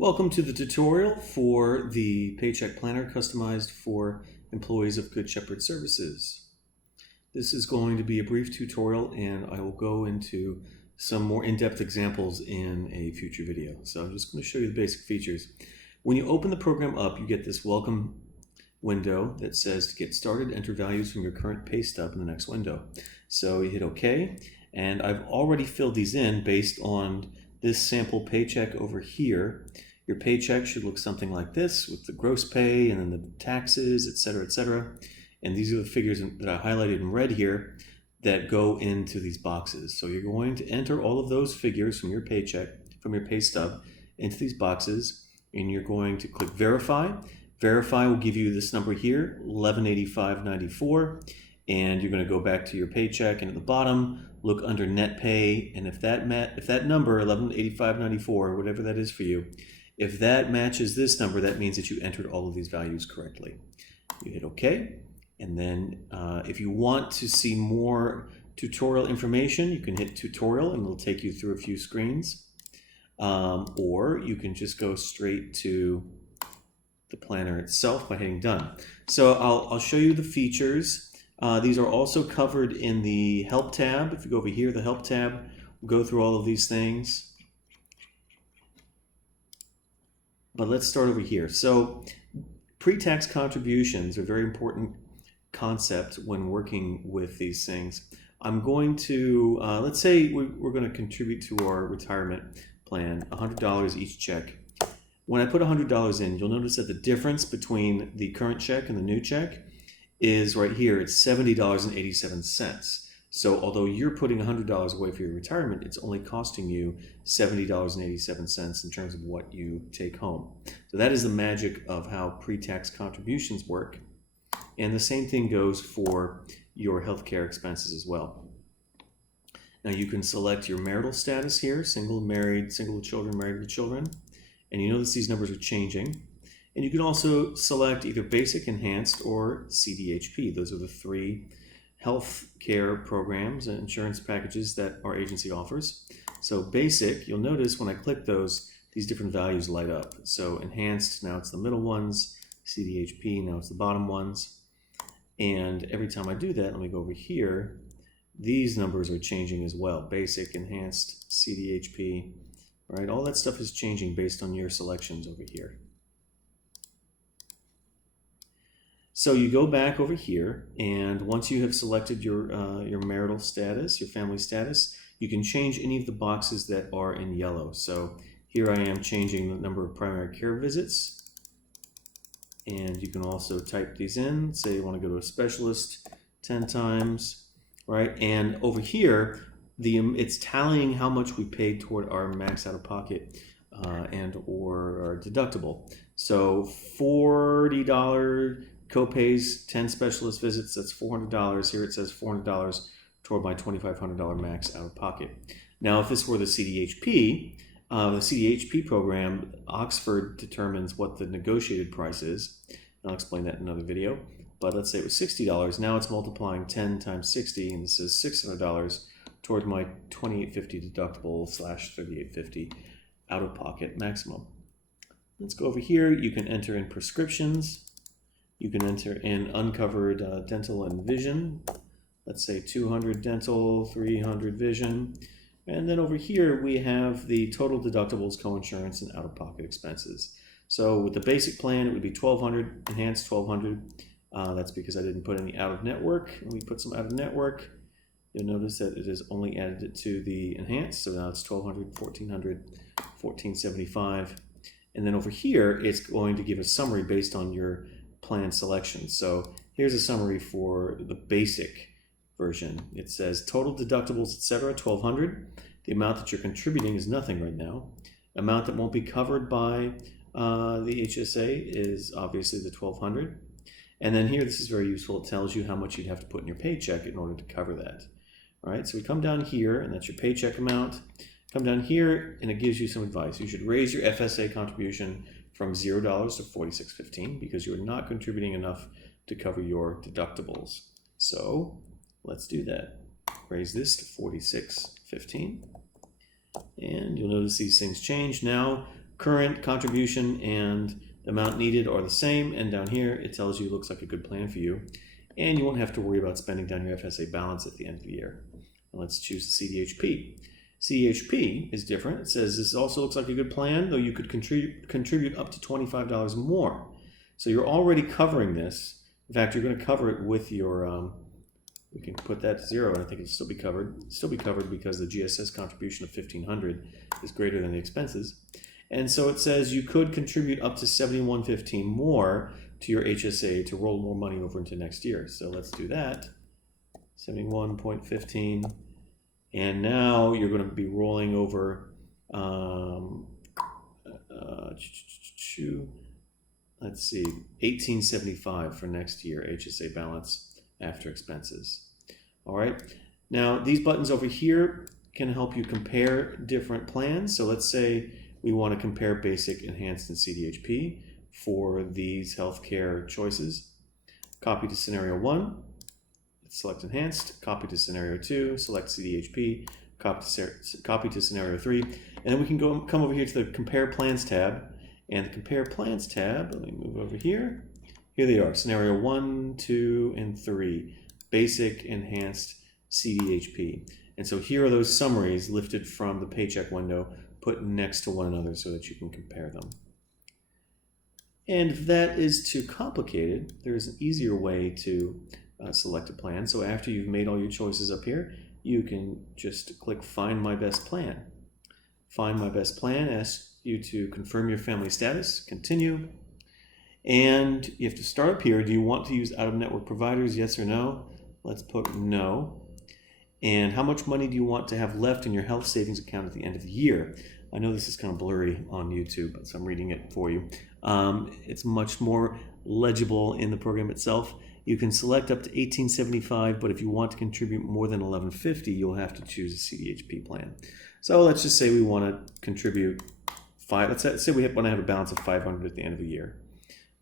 Welcome to the tutorial for the Paycheck Planner customized for employees of Good Shepherd Services. This is going to be a brief tutorial and I will go into some more in-depth examples in a future video. So I'm just going to show you the basic features. When you open the program up, you get this welcome window that says to get started, enter values from your current pay stub in the next window. So you hit OK, and I've already filled these in based on this sample paycheck over here. Your paycheck should look something like this with the gross pay and then the taxes, etc., etc. And these are the figures that I highlighted in red here that go into these boxes. So you're going to enter all of those figures from your paycheck, from your pay stub, into these boxes, and you're going to click Verify. Verify will give you this number here, $1185.94, and you're going to go back to your paycheck, and at the bottom, look under Net Pay, and if that number, $1185.94, whatever that is for you, if that matches this number, that means that you entered all of these values correctly. You hit OK, and then if you want to see more tutorial information, you can hit Tutorial, and it'll take you through a few screens, or you can just go straight to the planner itself by hitting Done. So I'll show you the features. These are also covered in the Help tab. If you go over here, the Help tab, we'll go through all of these things. But let's start over here. So pre-tax contributions are a very important concept when working with these things. I'm going to, let's say we're going to contribute to our retirement plan, $100 each check. When I put $100 in, you'll notice that the difference between the current check and the new check is right here. It's $70.87. So although you're putting $100 away for your retirement, it's only costing you $70.87 in terms of what you take home. So that is the magic of how pre-tax contributions work. And the same thing goes for your healthcare expenses as well. Now you can select your marital status here, single, married, single with children, married with children. And you notice these numbers are changing. And you can also select either basic, enhanced, or CDHP. Those are the three health care programs and insurance packages that our agency offers. So basic, you'll notice when I click those, these different values light up. So enhanced, now it's the middle ones. CDHP, now it's the bottom ones. And every time I do that, let me go over here, these numbers are changing as well. Basic, enhanced, CDHP, right? All that stuff is changing based on your selections over here. So you go back over here, and once you have selected your marital status, your family status, you can change any of the boxes that are in yellow. So here I am changing the number of primary care visits, and you can also type these in. Say you want to go to a specialist 10 times, right? And over here, it's tallying how much we paid toward our max out-of-pocket and or our deductible. So $40 co-pays, 10 specialist visits, that's $400. Here it says $400 toward my $2,500 max out-of-pocket. Now, if this were the CDHP program, Oxford determines what the negotiated price is. I'll explain that in another video. But let's say it was $60. Now it's multiplying 10 times 60, and this is $600 toward my $2,850 deductible / $3,850 out-of-pocket maximum. Let's go over here. You can enter in prescriptions. You can enter in uncovered dental and vision. Let's say 200 dental, 300 vision. And then over here we have the total deductibles, coinsurance, and out-of-pocket expenses. So with the basic plan, it would be $1,200, enhanced $1,200. That's because I didn't put any out-of-network. Let me put some out-of-network. You'll notice that it has only added it to the enhanced. So now it's $1,200, $1,400, $1,475. And then over here, it's going to give a summary based on your plan selection. So here's a summary for the basic version. It says total deductibles, etc., $1,200. The amount that you're contributing is nothing right now. Amount that won't be covered by the HSA is obviously the $1,200. And then here, this is very useful. It tells you how much you'd have to put in your paycheck in order to cover that. All right, so we come down here, and that's your paycheck amount. Come down here, and it gives you some advice. You should raise your FSA contribution from $0 to $46.15 because you are not contributing enough to cover your deductibles. So let's do that. Raise this to $46.15. And you'll notice these things change. Now current contribution and the amount needed are the same, and down here it tells you it looks like a good plan for you, and you won't have to worry about spending down your FSA balance at the end of the year. Now let's choose the CDHP. CDHP is different. It says this also looks like a good plan, though you could contribute up to $25 more. So you're already covering this. In fact, you're going to cover it with your, we can put that to 0, and I think it'll still be covered. Still be covered because the GSS contribution of $1,500 is greater than the expenses. And so it says you could contribute up to $71.15 more to your HSA to roll more money over into next year. So let's do that. 71.15. And now you're going to be rolling over, let's see, $18.75 for next year HSA balance after expenses. All right. Now these buttons over here can help you compare different plans. So let's say we want to compare basic, enhanced, and CDHP for these healthcare choices. Copy to scenario 1, select enhanced, copy to scenario 2, select CDHP, copy to scenario 3, and then we can come over here to the compare plans tab, and the compare plans tab, let me move over here. Here they are, scenario 1, 2, and 3, basic, enhanced, CDHP. And so here are those summaries lifted from the paycheck window, put next to one another so that you can compare them. And if that is too complicated, there is an easier way to select a plan. So after you've made all your choices up here, you can just click Find My Best Plan. Find My Best Plan asks you to confirm your family status, continue, and you have to start up here. Do you want to use out-of-network providers, yes or no? Let's put no. And how much money do you want to have left in your health savings account at the end of the year? I know this is kind of blurry on YouTube, so I'm reading it for you. It's much more legible in the program itself. You can select up to $18.75, but if you want to contribute more than $11.50, you'll have to choose a CDHP plan. So let's just say we want to contribute let's say we want to have a balance of $500 at the end of the year.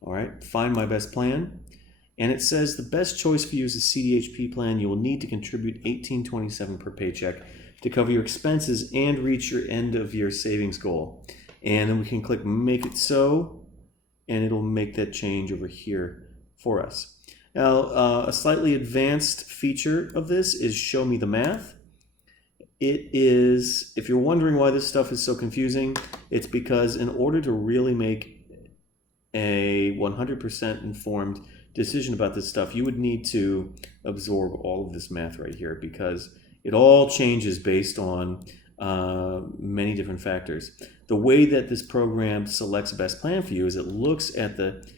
All right, find my best plan. And it says the best choice for you is a CDHP plan. You will need to contribute $18.27 per paycheck to cover your expenses and reach your end of year savings goal. And then we can click Make It So, and it'll make that change over here for us. Now, a slightly advanced feature of this is Show Me the Math. It is, if you're wondering why this stuff is so confusing, it's because in order to really make a 100% informed decision about this stuff, you would need to absorb all of this math right here because it all changes based on many different factors. The way that this program selects a best plan for you is it looks at the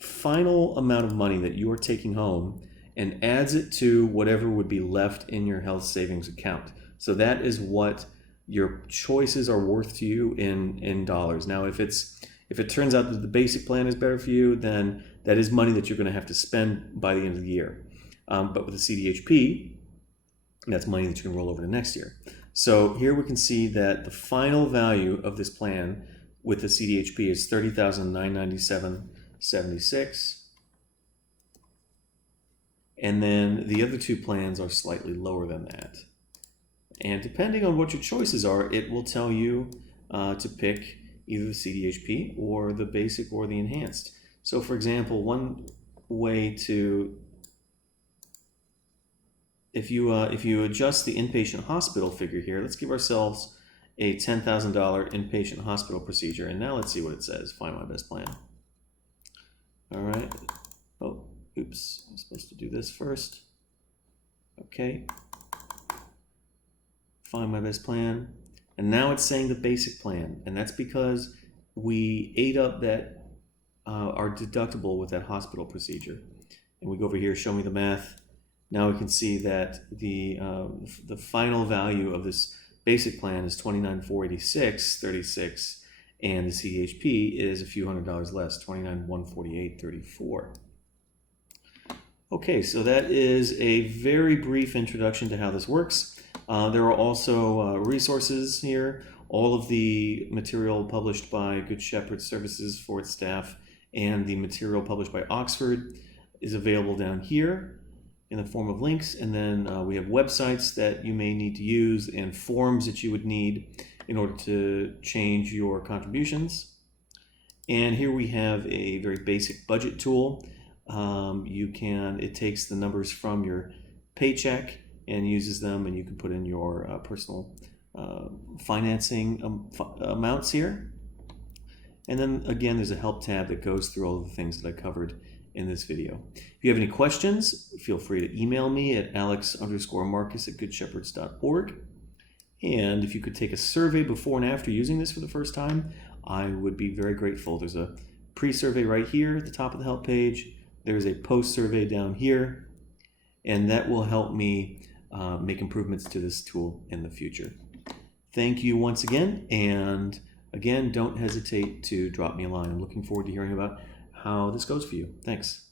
final amount of money that you are taking home and adds it to whatever would be left in your health savings account. So that is what your choices are worth to you in dollars. Now, if it turns out that the basic plan is better for you, then that is money that you're going to have to spend by the end of the year. But with the CDHP, that's money that you can roll over to next year. So here we can see that the final value of this plan with the CDHP is $30,997.76. And then the other two plans are slightly lower than that. And depending on what your choices are, it will tell you to pick either the CDHP or the basic or the enhanced. So for example, one way to, if you adjust the inpatient hospital figure here, let's give ourselves a $10,000 inpatient hospital procedure. And now let's see what it says, find my best plan. All right. Oh, oops, I'm supposed to do this first. Okay. Find my best plan. And now it's saying the basic plan. And that's because we ate up that our deductible with that hospital procedure. And we go over here, show me the math. Now we can see that the final value of this basic plan is $29,486.36, and the CDHP is a few $100 less, $29,148.34. Okay, so that is a very brief introduction to how this works. There are also resources here. All of the material published by Good Shepherd Services for its staff and the material published by Oxford is available down here in the form of links. And then we have websites that you may need to use and forms that you would need. in order to change your contributions. And here we have a very basic budget tool. It takes the numbers from your paycheck and uses them, and you can put in your personal financing amounts here. And then again, there's a help tab that goes through all of the things that I covered in this video. If you have any questions, feel free to email me at alex_marcus@goodshepherds.org. And if you could take a survey before and after using this for the first time, I would be very grateful. There's a pre-survey right here at the top of the help page. There's a post-survey down here, and that will help me make improvements to this tool in the future. Thank you once again, and again, don't hesitate to drop me a line. I'm looking forward to hearing about how this goes for you. Thanks.